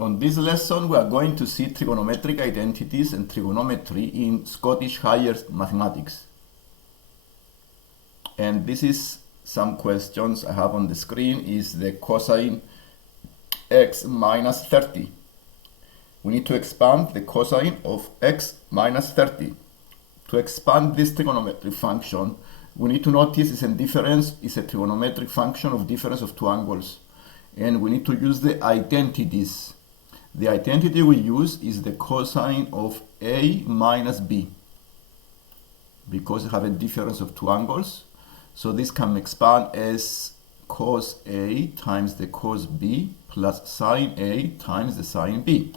On this lesson, we are going to see trigonometric identities and trigonometry in Scottish Higher Mathematics. And this is some questions I have on the screen. Is the cosine x minus 30. We need to expand the cosine of x minus 30. To expand this trigonometric function, we need to notice it's a trigonometric function of difference of two angles. And we need to use the identities. The identity we use is the cosine of a minus b, because we have a difference of two angles. So this can expand as cos a times the cos b plus sine a times the sine b.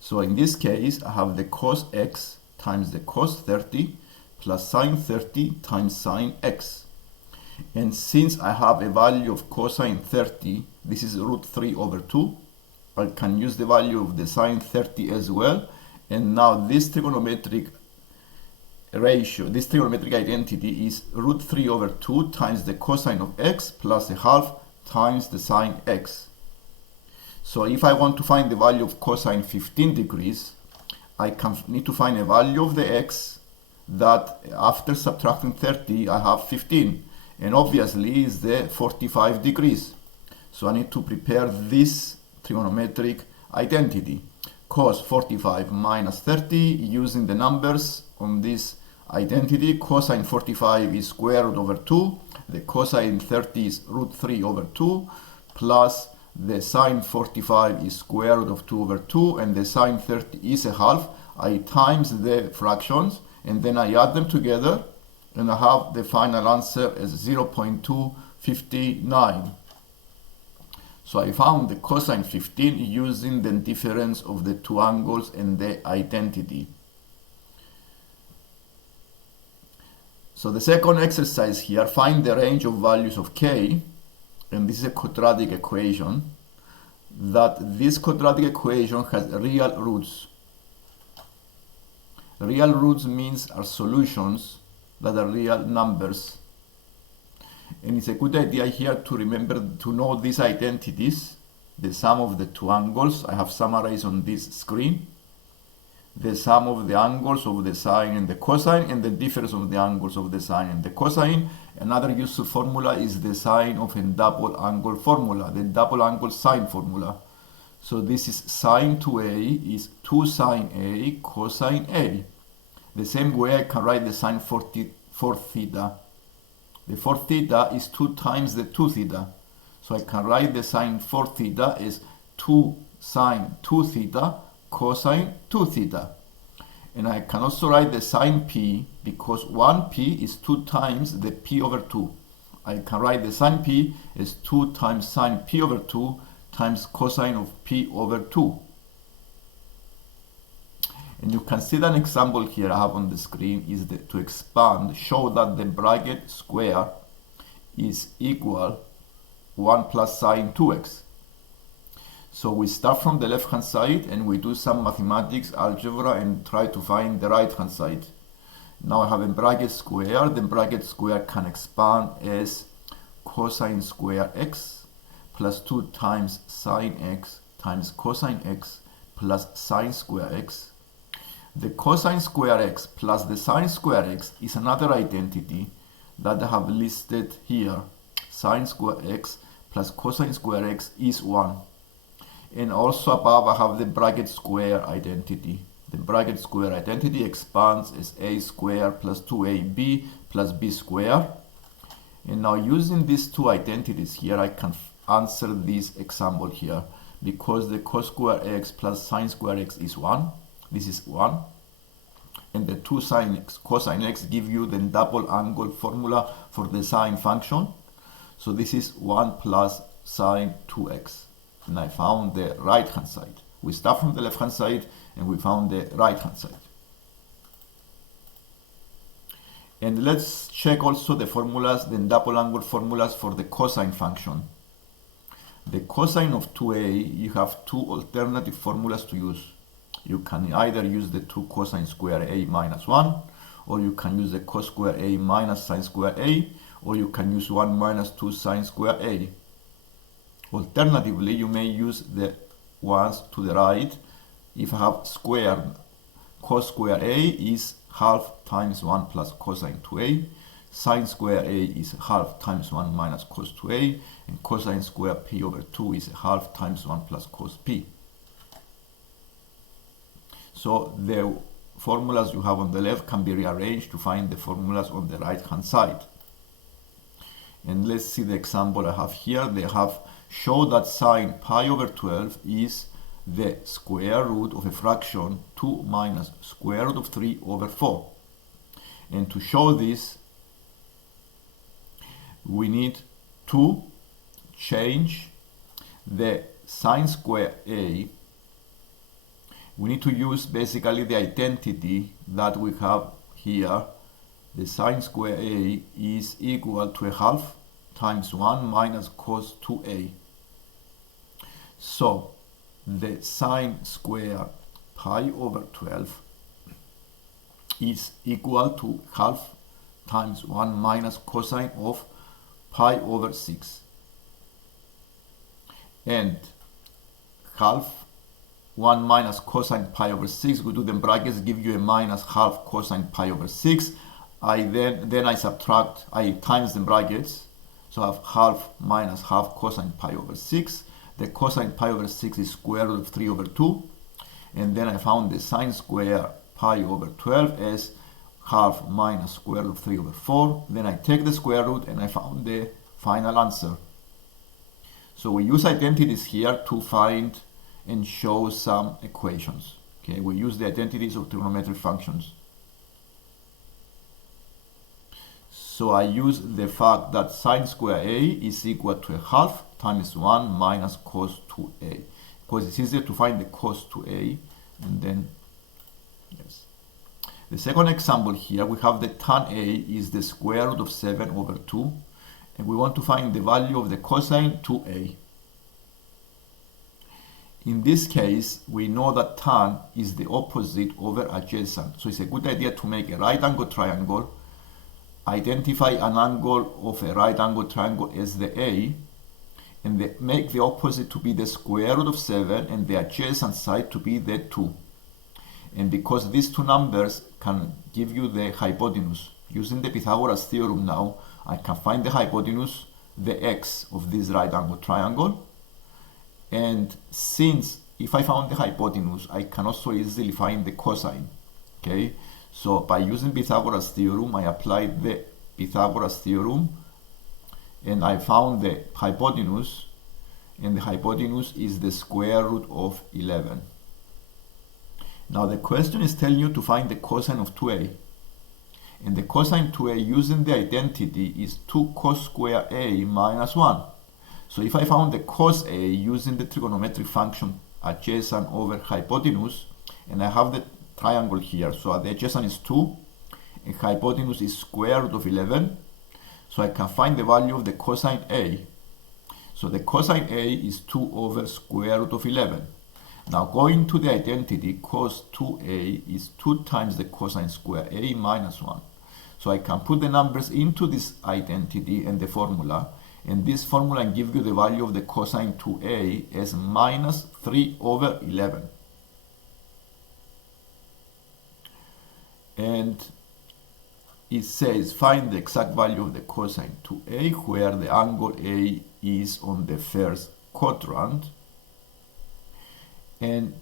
So in this case, I have the cos x times the cos 30 plus sine 30 times sine x. And since I have a value of cosine 30, this is root 3 over 2. I can use the value of the sine 30 as well. And now this trigonometric ratio, this trigonometric identity is root 3 over 2 times the cosine of x plus a half times the sine x. So if I want to find the value of cosine 15 degrees, I need to find a value of the x that after subtracting 30, I have 15. And obviously is the 45 degrees. So I need to prepare this trigonometric identity. Cos 45 minus 30, using the numbers on this identity. Cosine 45 is square root over 2. The cosine 30 is root 3 over 2. Plus the sine 45 is square root of 2 over 2. And the sine 30 is a half. I times the fractions and then I add them together. And I have the final answer as 0.259. So I found the cosine 15 using the difference of the two angles and the identity. So the second exercise here, find the range of values of k, and this is a quadratic equation, that this quadratic equation has real roots. Real roots means are solutions that are real numbers. And it's a good idea here to remember to know these identities, the sum of the two angles. I have summarized on this screen. The sum of the angles of the sine and the cosine, and the difference of the angles of the sine and the cosine. Another useful formula is the sine of a double angle formula, the double angle sine formula. So this is sine 2a is 2 sine a cosine a. The same way I can write the sine 4 theta. The 4 theta is 2 times the 2 theta. So I can write the sine 4 theta as 2 sine 2 theta cosine 2 theta. And I can also write the sine p, because 1p is 2 times the p over 2. I can write the sine p as 2 times sine p over 2 times cosine of p over 2. And you can see that an example here I have on the screen is to expand, show that the bracket square is equal 1 plus sine 2x. So we start from the left hand side and we do some mathematics, algebra, and try to find the right hand side. Now I have a bracket square. The bracket square can expand as cosine square x plus 2 times sine x times cosine x plus sine square x. The cosine square x plus the sine square x is another identity that I have listed here. Sine square x plus cosine square x is 1. And also above I have the bracket square identity. The bracket square identity expands as a square plus 2ab plus b square. And now using these two identities here, I can answer this example here, because the cos square x plus sine square x is 1. This is 1. And the 2 sine x cosine x give you the double angle formula for the sine function. So this is 1 plus sine 2x. And I found the right hand side. We start from the left hand side and we found the right hand side. And let's check also the formulas, the double angle formulas for the cosine function. The cosine of 2a, you have two alternative formulas to use. You can either use the 2 cosine square a minus 1, or you can use the cos square a minus sine square a, or you can use 1 minus 2 sine square a. Alternatively, you may use the ones to the right, if I have squared, cos square A is half times 1 plus cosine 2A, sine square A is half times 1 minus cos 2A, and cosine square P over 2 is half times 1 plus cos P. So the formulas you have on the left can be rearranged to find the formulas on the right hand side. And let's see the example I have here. They have shown that sine pi over 12 is the square root of a fraction 2 minus square root of 3 over 4. And to show this, we need to change the sine square A. We need to use basically the identity that we have here. The sine square A is equal to a half times 1 minus cos 2A. So the sine square pi over 12 is equal to half times 1 minus cosine of pi over 6. And half 1 minus cosine pi over 6, we do the brackets, give you a minus half cosine pi over 6. Then I subtract, I times the brackets, so I have half minus half cosine pi over 6. The cosine pi over 6 is square root of 3 over 2. And then I found the sine square pi over 12 as half minus square root of 3 over 4. Then I take the square root and I found the final answer. So we use identities here to find and show some equations. Okay, we use the identities of trigonometric functions. So I use the fact that sine square A is equal to a half times 1 minus cos 2A, because it's easier to find the cos 2A. And then, yes. The second example here, we have the tan A is the square root of 7 over 2, and we want to find the value of the cosine 2A. In this case, we know that tan is the opposite over adjacent. So it's a good idea to make a right angle triangle, identify an angle of a right angle triangle as the A, and make the opposite to be the square root of 7 and the adjacent side to be the 2. And because these two numbers can give you the hypotenuse, using the Pythagoras theorem now, I can find the hypotenuse, the x of this right angle triangle. And since if I found the hypotenuse, I can also easily find the cosine. Okay, so by using Pythagoras theorem, I applied the Pythagoras theorem and I found the hypotenuse, and the hypotenuse is the square root of 11. Now the question is telling you to find the cosine of 2A. And the cosine 2A using the identity is 2 cos square A minus 1. So if I found the cos A using the trigonometric function adjacent over hypotenuse, and I have the triangle here, so the adjacent is 2, and hypotenuse is square root of 11, so I can find the value of the cosine A. So the cosine A is 2 over square root of 11. Now going to the identity, cos 2A is 2 times the cosine square A minus 1. So I can put the numbers into this identity and the formula, and this formula gives you the value of the cosine 2A as minus 3 over 11. And it says find the exact value of the cosine 2A where the angle A is on the first quadrant. And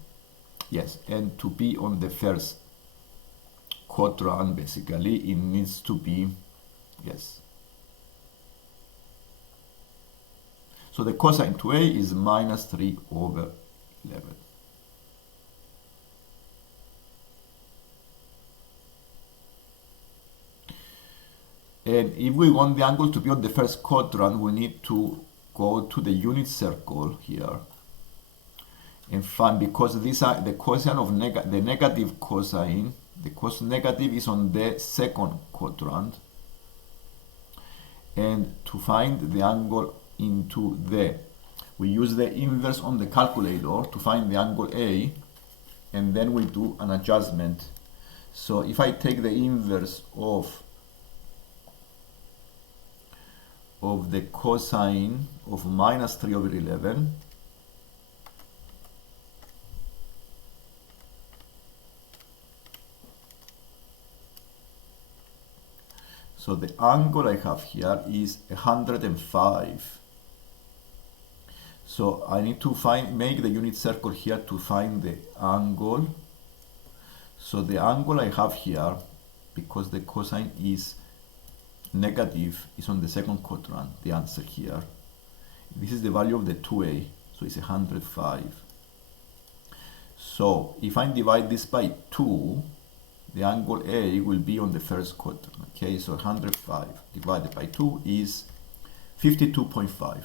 yes, and to be on the first quadrant, basically, it needs to be, yes. So the cosine 2A is minus 3 over 11. And if we want the angle to be on the first quadrant, we need to go to the unit circle here and find, because these are the cosine of the negative cosine, the cos negative is on the second quadrant, and to find the angle into the, we use the inverse on the calculator to find the angle A, and then we do an adjustment. So if I take the inverse of the cosine of minus 3 over 11, So the angle I have here is 105. So I need to make the unit circle here to find the angle. So the angle I have here, because the cosine is negative, is on the second quadrant, the answer here. This is the value of the 2a, so it's 105. So if I divide this by 2, the angle A will be on the first quadrant. Okay, so 105 divided by 2 is 52.5.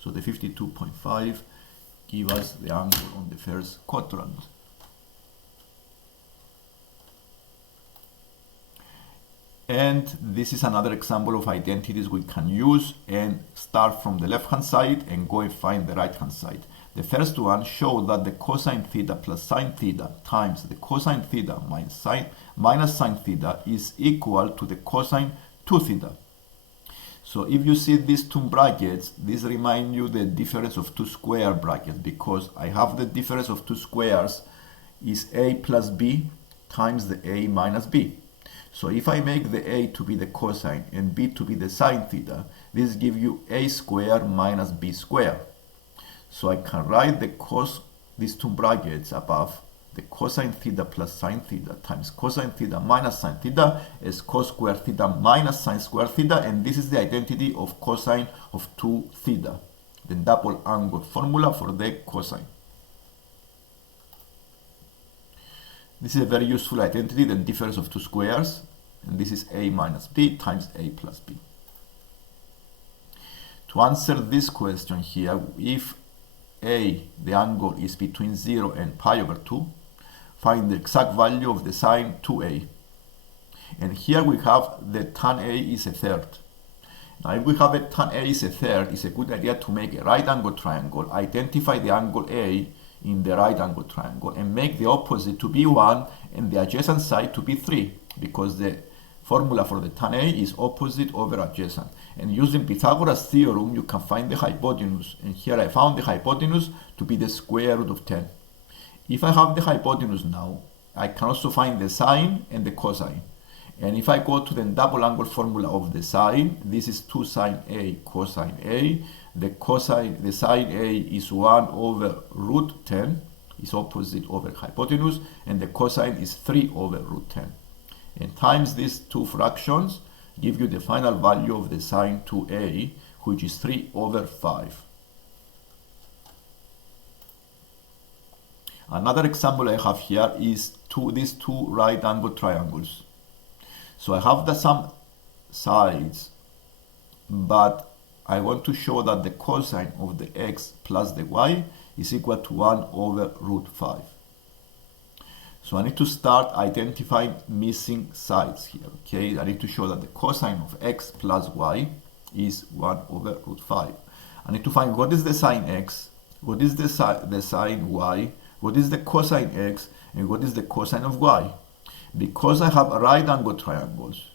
So the 52.5 give us the angle on the first quadrant. And this is another example of identities we can use and start from the left hand side and go and find the right hand side. The first one shows that the cosine theta plus sine theta times the cosine theta minus sine theta is equal to the cosine 2 theta. So if you see these two brackets, this reminds you the difference of two square brackets, because I have the difference of two squares is a plus b times the a minus b. So if I make the a to be the cosine and b to be the sine theta, this gives you a squared minus b squared. So I can write these two brackets above, the cosine theta plus sine theta times cosine theta minus sine theta is cos squared theta minus sine squared theta, and this is the identity of cosine of 2 theta, the double angle formula for the cosine. This is a very useful identity, the difference of two squares, and this is a minus b times a plus b. To answer this question here, if a, the angle, is between 0 and pi over 2, find the exact value of the sine 2a. And here we have the tan a is a third. Now if we have a tan a is a third, it's a good idea to make a right angle triangle, identify the angle a in the right angle triangle, and make the opposite to be 1 and the adjacent side to be 3, because the formula for the tan a is opposite over adjacent. And using Pythagoras theorem, you can find the hypotenuse. And here I found the hypotenuse to be the square root of 10. If I have the hypotenuse now, I can also find the sine and the cosine. And if I go to the double angle formula of the sine, this is 2 sine a cosine a. The sine a is 1 over root 10, is opposite over hypotenuse, and the cosine is 3 over root 10. And times these two fractions give you the final value of the sine 2a, which is 3 over 5. Another example I have here is these two right angle triangles. So I have the same sides, but I want to show that the cosine of the x plus the y is equal to 1 over root 5. So I need to start identifying missing sides here, okay? I need to show that the cosine of x plus y is 1 over root 5. I need to find what is the sine x, what is the sine y, what is the cosine x, and what is the cosine of y. Because I have right angle triangles,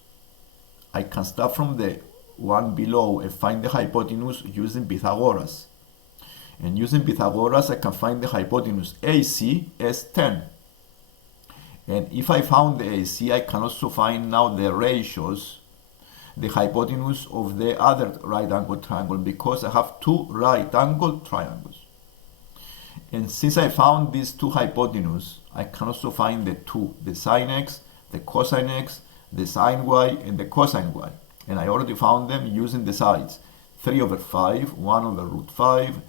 I can start from the one below and find the hypotenuse using Pythagoras. And using Pythagoras, I can find the hypotenuse AC as 10. And if I found the AC, I can also find now the ratios, the hypotenuse of the other right angle triangle, because I have two right angle triangles. And since I found these two hypotenuse, I can also find the sine x, the cosine x, the sine y, and the cosine y. And I already found them using the sides, 3 over 5, 1 over root 5,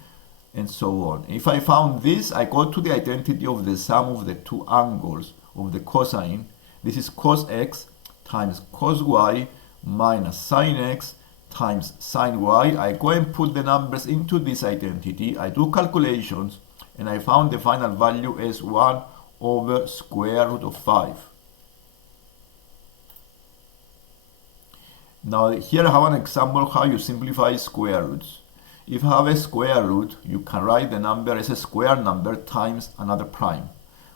and so on. If I found this, I go to the identity of the sum of the two angles of the cosine. This is cos x times cos y minus sine x times sine y. I go and put the numbers into this identity. I do calculations, and I found the final value as 1 over square root of 5. Now here I have an example how you simplify square roots. If you have a square root, you can write the number as a square number times another prime.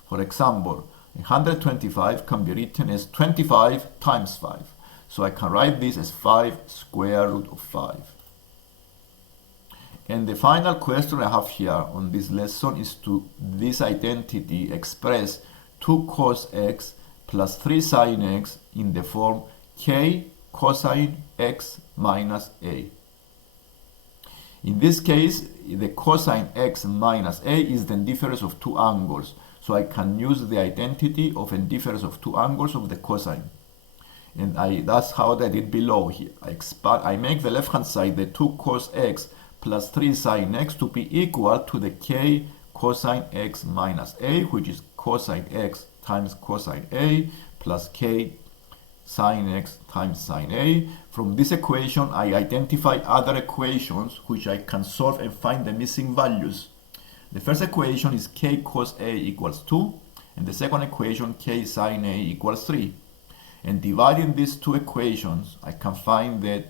For example, 125 can be written as 25 times 5. So I can write this as 5 square root of 5. And the final question I have here on this lesson is to this identity express 2 cos x plus 3 sin x in the form k cosine x minus a. In this case, the cosine x minus a is the difference of two angles. So I can use the identity of a difference of two angles of the cosine. And that's how I did below here. I make the left hand side, the 2 cos x plus 3 sine x, to be equal to the k cosine x minus a, which is cosine x times cosine a plus k sine x times sine a. From this equation, I identify other equations which I can solve and find the missing values. The first equation is k cos a equals 2, and the second equation k sine a equals 3. And dividing these two equations, I can find the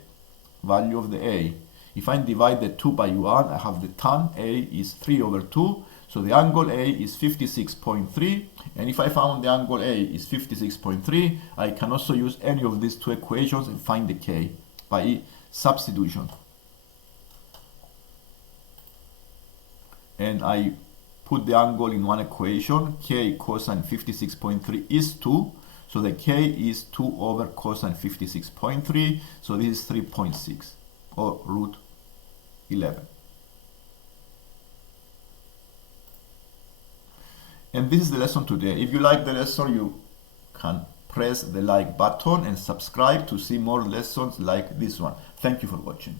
value of the a. If I divide the 2 by 1, I have the tan a is 3 over 2, so the angle a is 56.3, and if I found the angle a is 56.3, I can also use any of these two equations and find the k by substitution. And I put the angle in one equation, k cosine 56.3 is 2, so the k is 2 over cosine 56.3, so this is 3.6 or root 11. And this is the lesson today. If you like the lesson, you can press the like button and subscribe to see more lessons like this one. Thank you for watching.